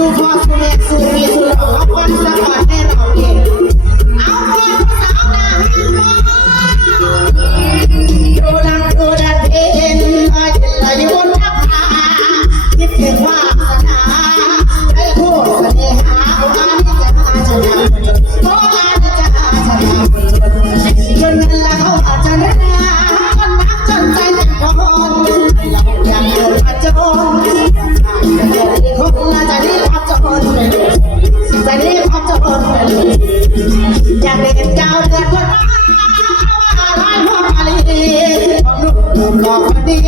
สุภาพสุเนสุรีสุหล่อวันสะบัดให้เราเห็นเอาคนสาวน้าห้ามมองดูดังดูดังเห็นอาจจะอยู่นนาผาคิดถึงวา อย่าเด็ดเจ้าเดือดคนร้ายร้ายหัวมาลีลูกหลอกคนดี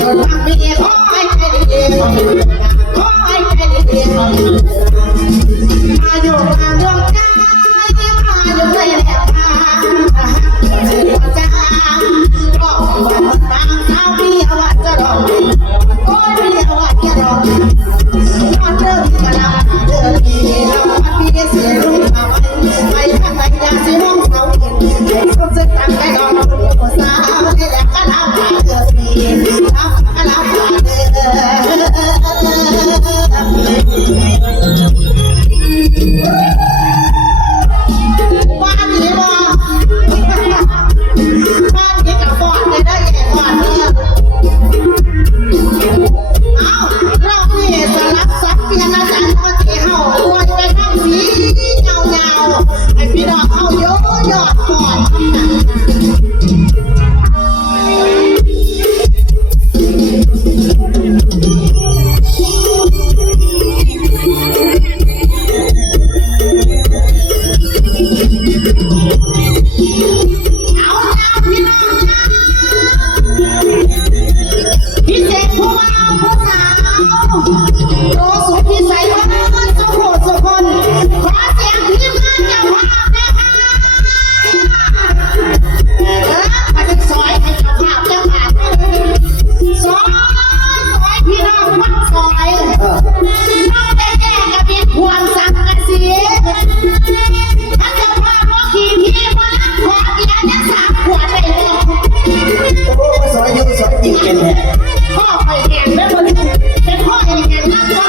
จนทำมีขอให้ใจดีให้ใดี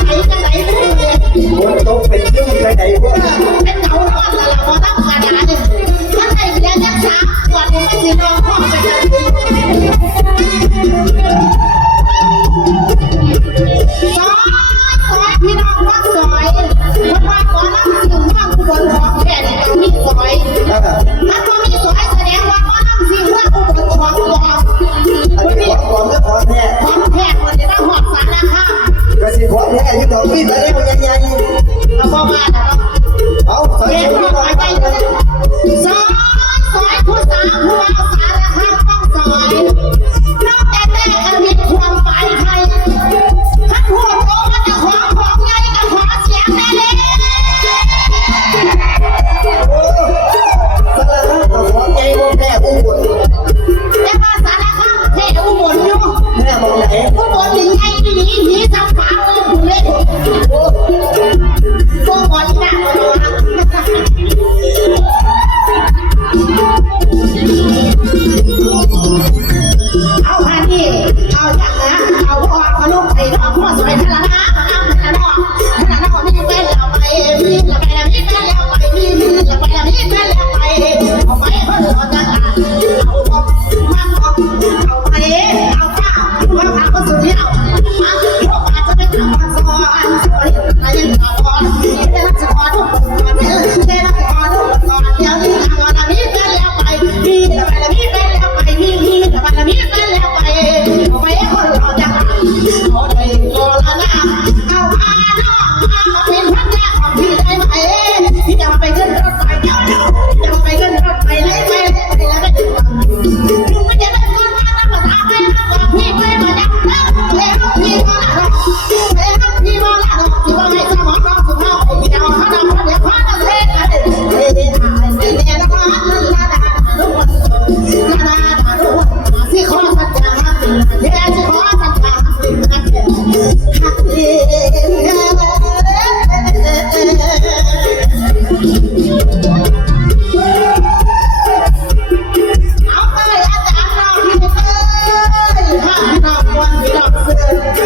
โต้องเป็นเรื่องใดๆพวก বিধান